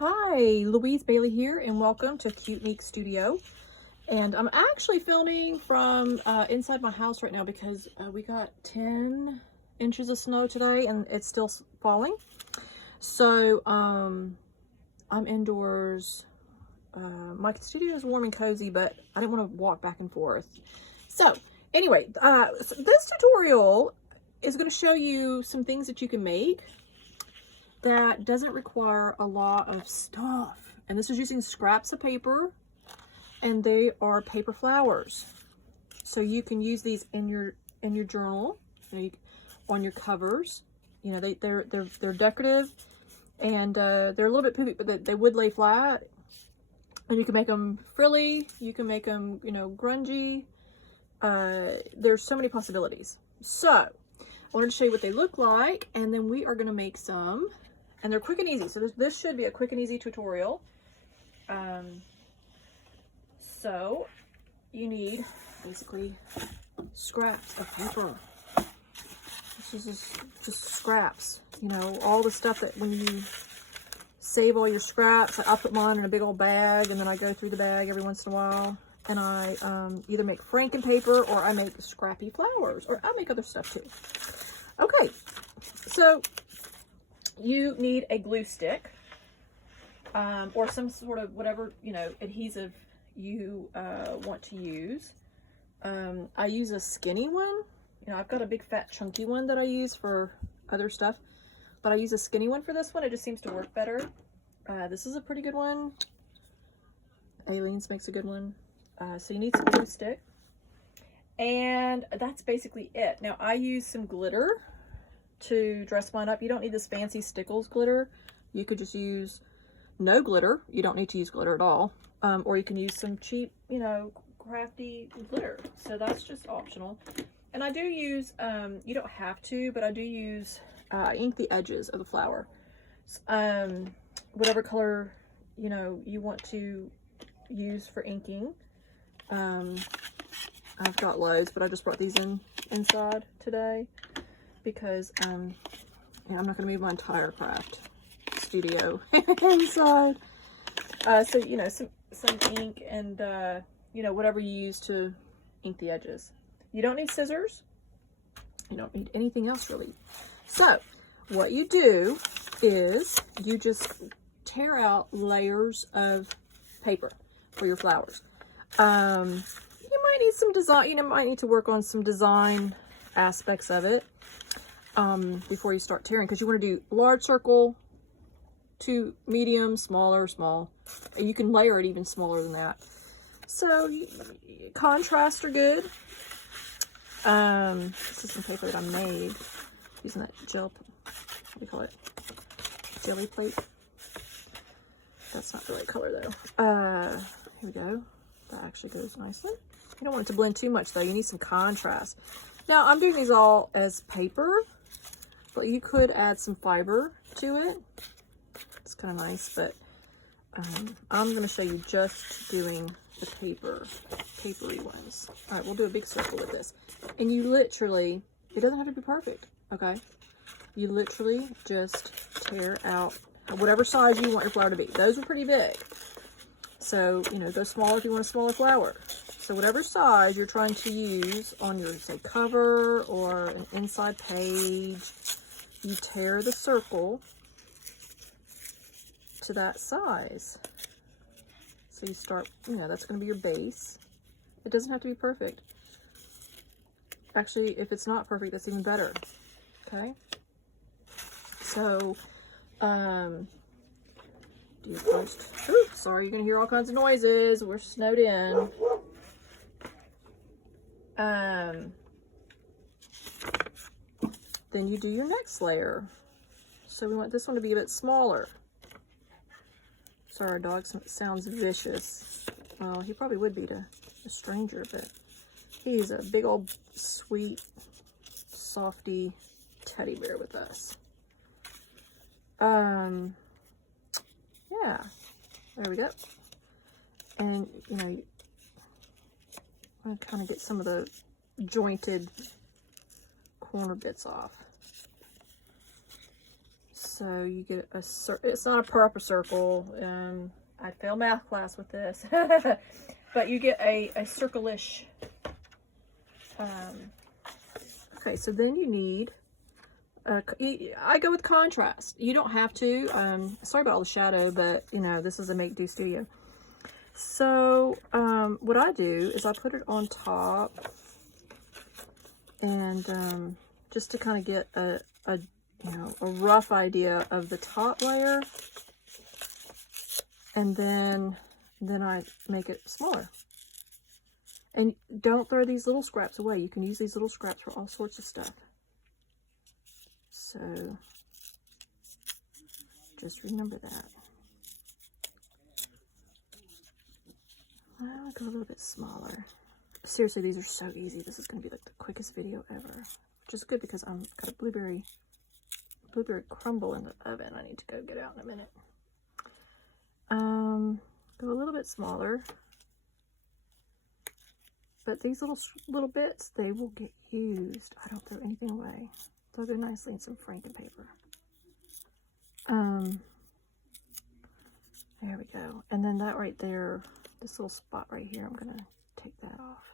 Hi, Louise Bailey here, and welcome to Cute Meek Studio. And I'm actually filming from inside my house right now because we got 10 inches of snow today and it's still falling. So I'm indoors. My studio is warm and cozy, but I didn't want to walk back and forth. So anyway, this tutorial is going to show you some things that you can make that doesn't require a lot of stuff. And this is using scraps of paper, and they are paper flowers. So you can use these in your journal, on your covers. You know, they're decorative, and they're a little bit poofy, but they would lay flat. And you can make them frilly. You can make them, grungy. There's so many possibilities. So I wanted to show you what they look like, and then we are going to make some. And they're quick and easy. So this should be a quick and easy tutorial. So you need basically scraps of paper. This is just scraps. All the stuff that when you save all your scraps, I put mine in a big old bag, and then I go through the bag every once in a while. And I either make Franken paper, or I make Scrappy flowers, or I make other stuff too. Okay, so you need a glue stick, or some sort of whatever, adhesive you want to use. I use a skinny one. I've got a big fat chunky one that I use for other stuff, but I use a skinny one for this one. It just seems to work better. This is a pretty good one. Aleene's makes a good one. So you need some glue stick, and that's basically it. Now I use some glitter to dress mine up. You don't need this fancy Stickles glitter. You could just use no glitter. You don't need to use glitter at all. Or you can use some cheap, crafty glitter. So that's just optional. And I do use, you don't have to, but I do use, ink the edges of the flower. Whatever color, you want to use for inking. I've got loads, but I just brought these inside today, because I'm not going to move my entire craft studio inside. So some ink and whatever you use to ink the edges. You don't need scissors. You don't need anything else really. So what you do is you just tear out layers of paper for your flowers. You might need some design. Might need to work on some design aspects of it before you start tearing, because you want to do large circle to medium, smaller, small. And you can layer it even smaller than that. So contrasts are good. This is some paper that I made using that gel, what do you call it? Jelly plate. That's not the right color though. Here we go. That actually goes nicely. You don't want it to blend too much though. You need some contrast. Now I'm doing these all as paper, but you could add some fiber to it. It's kind of nice, but I'm going to show you just doing the papery ones. All right, we'll do a big circle with this. And you literally, it doesn't have to be perfect, okay? You literally just tear out whatever size you want your flower to be. Those are pretty big. So, go smaller if you want a smaller flower. So whatever size you're trying to use on your, say, cover or an inside page, you tear the circle to that size. So you start, that's going to be your base. It doesn't have to be perfect. Actually, if it's not perfect, that's even better. Okay? So, do you first, ooh, sorry, you're going to hear all kinds of noises. We're snowed in. Then you do your next layer. So we want this one to be a bit smaller. Sorry, our dog sounds vicious. Well, he probably would be to a stranger, but he's a big old sweet, softy teddy bear with us. Yeah, there we go. And, I'm going to kind of get some of the jointed corner bits off. So you get a it's not a proper circle. I failed math class with this, but you get a circle-ish. Okay, so then you need. I go with contrast. You don't have to. Sorry about all the shadow, but you know this is a make-do studio. So what I do is I put it on top, and just to kind of get a rough idea of the top layer, and then I make it smaller. And don't throw these little scraps away. You can use these little scraps for all sorts of stuff. So just remember that. I'll go a little bit smaller. Seriously, these are so easy. This is going to be like the quickest video ever, which is good because I've got a blueberry crumble in the oven. I need to go get out in a minute. Go a little bit smaller, but these little bits, they will get used. I don't throw anything away. They'll go nicely in some Franken paper. There we go. And then that right there, this little spot right here, I'm gonna take that off.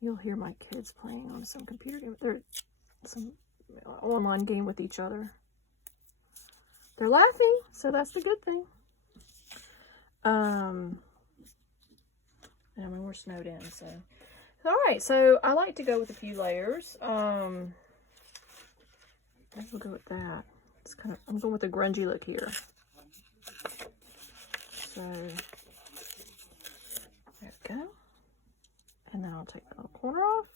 You'll hear my kids playing on some computer game. They're some online game with each other. They're laughing, so that's the good thing. And I mean, we're snowed in, so. All right, so I like to go with a few layers. I think we'll go with that. It's kind of, I'm going with a grungy look here. So there we go. And then I'll take that little corner off.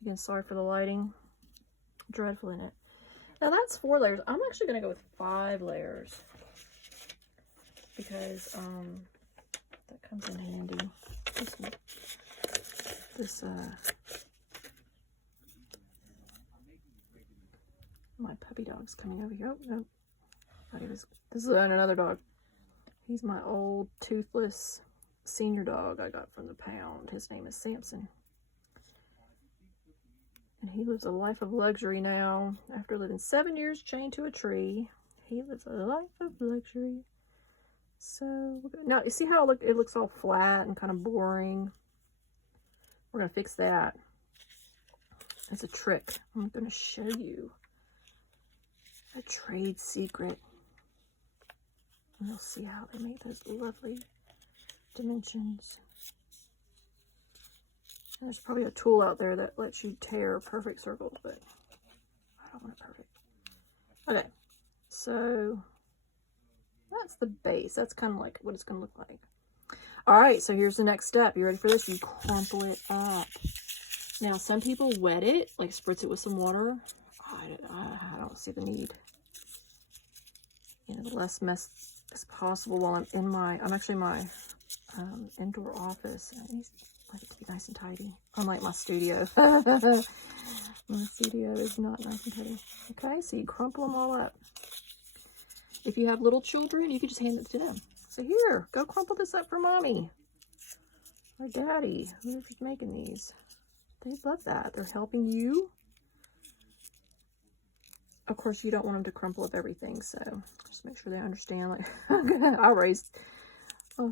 Again, sorry for the lighting. Dreadful in it. Now that's 4 layers. I'm actually going to go with 5 layers because that comes in handy. My puppy dog's coming over here. Oh no, this is another dog. He's my old toothless senior dog I got from the pound. His name is Samson. And he lives a life of luxury now. After living 7 years chained to a tree, he lives a life of luxury. So, now you see how it looks all flat and kind of boring? We're going to fix that. It's a trick. I'm going to show you a trade secret. And you'll see how they make those lovely dimensions. And there's probably a tool out there that lets you tear perfect circles, but I don't want it perfect. Okay, so that's the base. That's kind of like what it's going to look like. All right, so here's the next step. You ready for this? You crumple it up. Now, some people wet it, like spritz it with some water. I don't see the need. You know, the less mess as possible while I'm actually in my indoor office. I like it to be nice and tidy, unlike my studio. My studio is not nice and tidy. Okay, so you crumple them all up. If you have little children, you can just hand it to them. So here, go crumple this up for mommy or daddy, whoever's making these. They love that. They're helping you. Of course, you don't want them to crumple up everything, so just make sure they understand. Like, I raised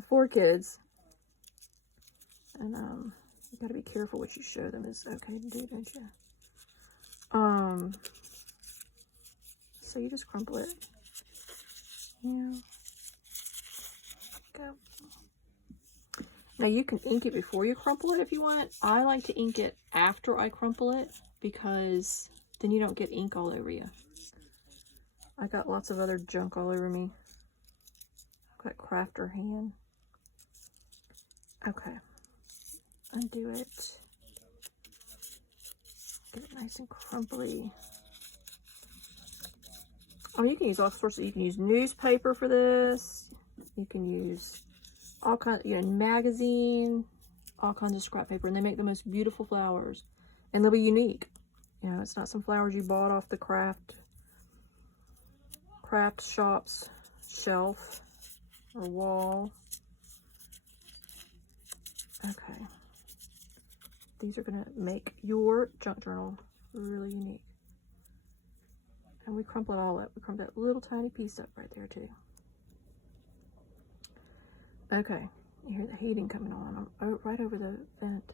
4 kids, and you got to be careful what you show them is okay to do, don't you? So you just crumple it. Yeah. Go. Now you can ink it before you crumple it if you want. I like to ink it after I crumple it because then you don't get ink all over you. I got lots of other junk all over me. I've got crafter hand. Okay. Undo it. Get it nice and crumbly. Oh, you can use all sorts of, you can use newspaper for this. You can use all kinds, magazine, all kinds of scrap paper, and they make the most beautiful flowers, and they'll be unique. You know, it's not some flowers you bought off the craft shop's shelf or wall. Okay, these are gonna make your junk journal really unique. And we crumple it all up. We crumple that little tiny piece up right there too. Okay, you hear the heating coming on. I'm right over the vent,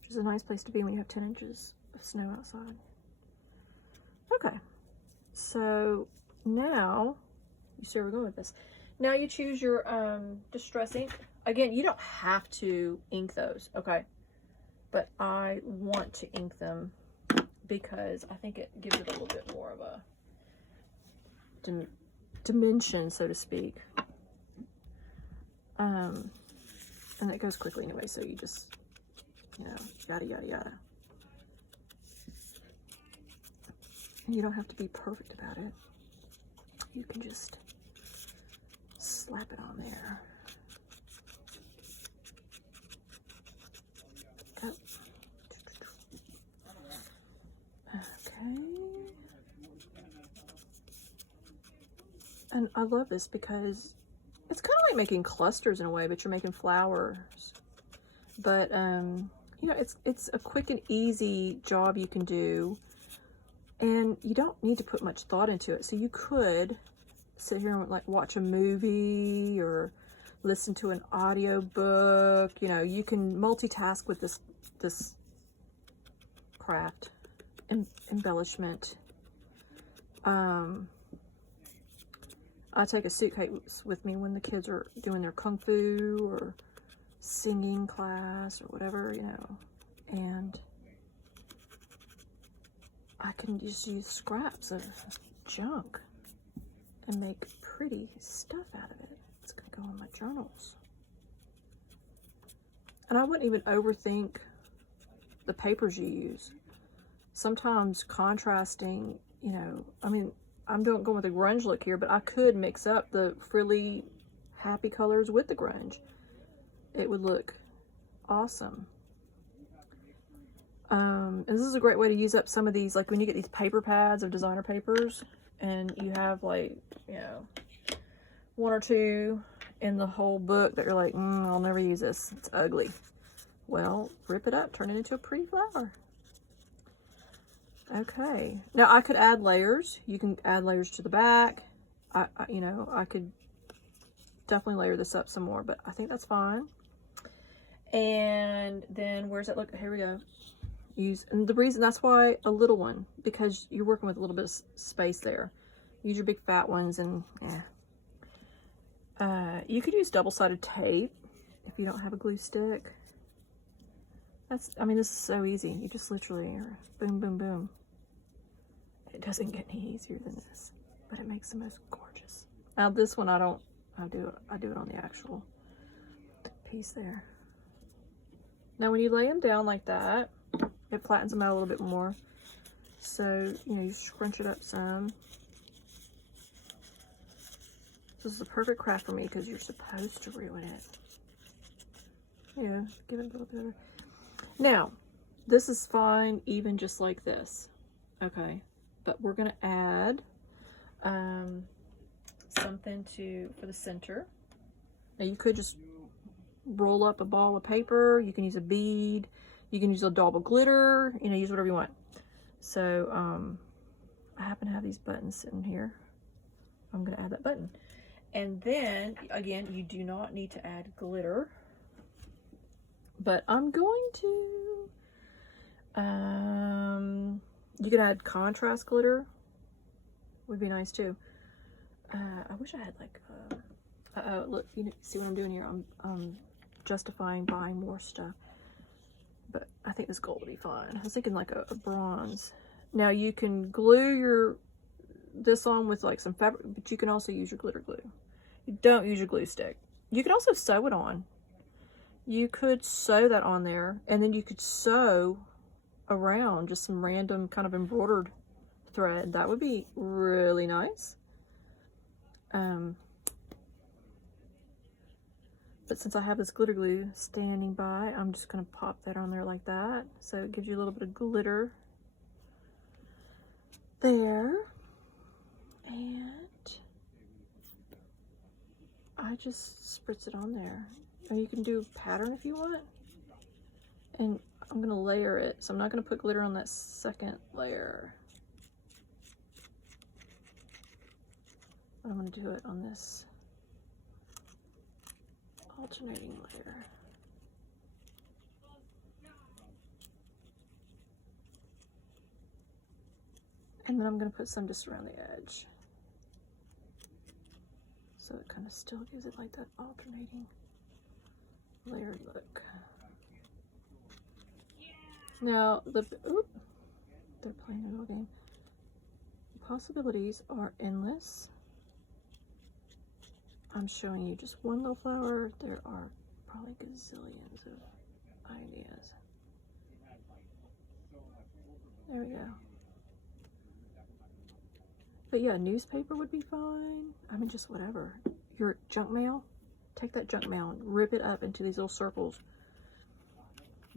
which is a nice place to be when you have 10 inches of snow outside. Okay, so now, you see where we're going with this. Now you choose your distress ink. Again, you don't have to ink those, okay? But I want to ink them because I think it gives it a little bit more of a dimension, so to speak. And it goes quickly anyway, so you just, you know, yada, yada, yada. And you don't have to be perfect about it. You can just slap it on there. Oh. Okay. And I love this because it's kind of like making clusters in a way, but you're making flowers. But, you know, it's a quick and easy job you can do. And you don't need to put much thought into it. So you could sit here and like watch a movie or listen to an audio book. You know, you can multitask with this craft embellishment. I take a suitcase with me when the kids are doing their kung fu or singing class or whatever, you know, and I can just use scraps of junk and make pretty stuff out of it. It's gonna go in my journals. And I wouldn't even overthink the papers you use. Sometimes contrasting, you know, I mean, I'm going with a grunge look here, but I could mix up the frilly, happy colors with the grunge. It would look awesome. And this is a great way to use up some of these, like when you get these paper pads of designer papers, and you have like, you know, 1 or 2 in the whole book that you're like, I'll never use this. It's ugly. Well, rip it up, turn it into a pretty flower. Okay, now I could add layers. You can add layers to the back. You know, I could definitely layer this up some more, but I think that's fine. And then where's that? Look, here we go. And the reason, that's why a little one, because you're working with a little bit of space there. Use your big fat ones, and you could use double-sided tape if you don't have a glue stick. I mean, this is so easy. You just literally boom, boom, boom. It doesn't get any easier than this, but it makes the most gorgeous. Now this one, I do it on the actual piece there. Now when you lay them down like that, it flattens them out a little bit more. So, you know, you scrunch it up some. This is a perfect craft for me because you're supposed to ruin it. Yeah, give it a little bit of. Now, this is fine even just like this, okay? But we're gonna add something for the center. Now you could just roll up a ball of paper. You can use a bead. You can use a daub of glitter. You know, use whatever you want. So I happen to have these buttons sitting here. I'm gonna add that button. And then, again, you do not need to add glitter. But I'm going to, you can add contrast glitter, would be nice too. I wish I had like, look, you see what I'm doing here? I'm justifying buying more stuff, but I think this gold would be fine. I was thinking like a bronze. Now you can glue this on with like some fabric, but you can also use your glitter glue. You don't use your glue stick. You can also sew it on. You could sew that on there, and then you could sew around just some random kind of embroidered thread. That would be really nice. But since I have this glitter glue standing by, I'm just going to pop that on there like that. So it gives you a little bit of glitter there. And I just spritz it on there. And you can do a pattern if you want. And I'm gonna layer it, so I'm not gonna put glitter on that second layer. But I'm gonna do it on this alternating layer. And then I'm gonna put some just around the edge. So it kind of still gives it like that alternating layered look. Now, they're playing a little game. The possibilities are endless. I'm showing you just one little flower. There are probably gazillions of ideas. There we go. But yeah, newspaper would be fine. I mean, just whatever. Your junk mail, take that junk mail and rip it up into these little circles.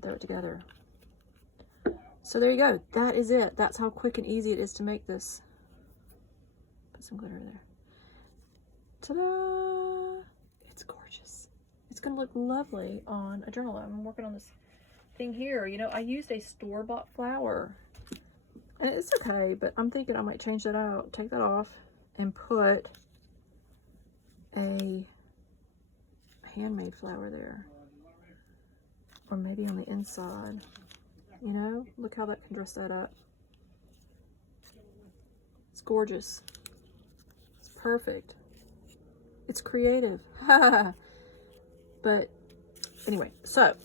Throw it together. So there you go. That is it. That's how quick and easy it is to make this. Put some glitter there. Ta-da! It's gorgeous. It's going to look lovely on a journal. I'm working on this thing here. You know, I used a store-bought flower. And it's okay, but I'm thinking I might change that out, take that off, and put a handmade flower there. Or maybe on the inside. You know, look how that can dress that up. It's gorgeous. It's perfect. It's creative. But anyway, so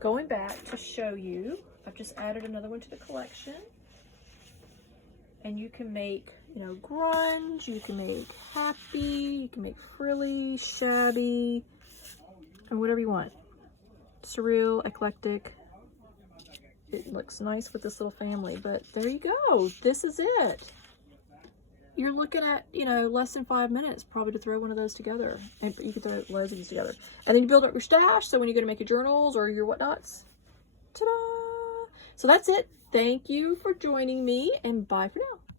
going back to show you, I've just added another one to the collection. And you can make, you know, grunge, you can make happy, you can make frilly, shabby, and whatever you want. Surreal, eclectic. It looks nice with this little family, but there you go. This is it. You're looking at, you know, less than 5 minutes probably to throw one of those together. And you can throw loads of these together. And then you build up your stash, so when you go to make your journals or your whatnots, ta-da! So that's it. Thank you for joining me, and bye for now.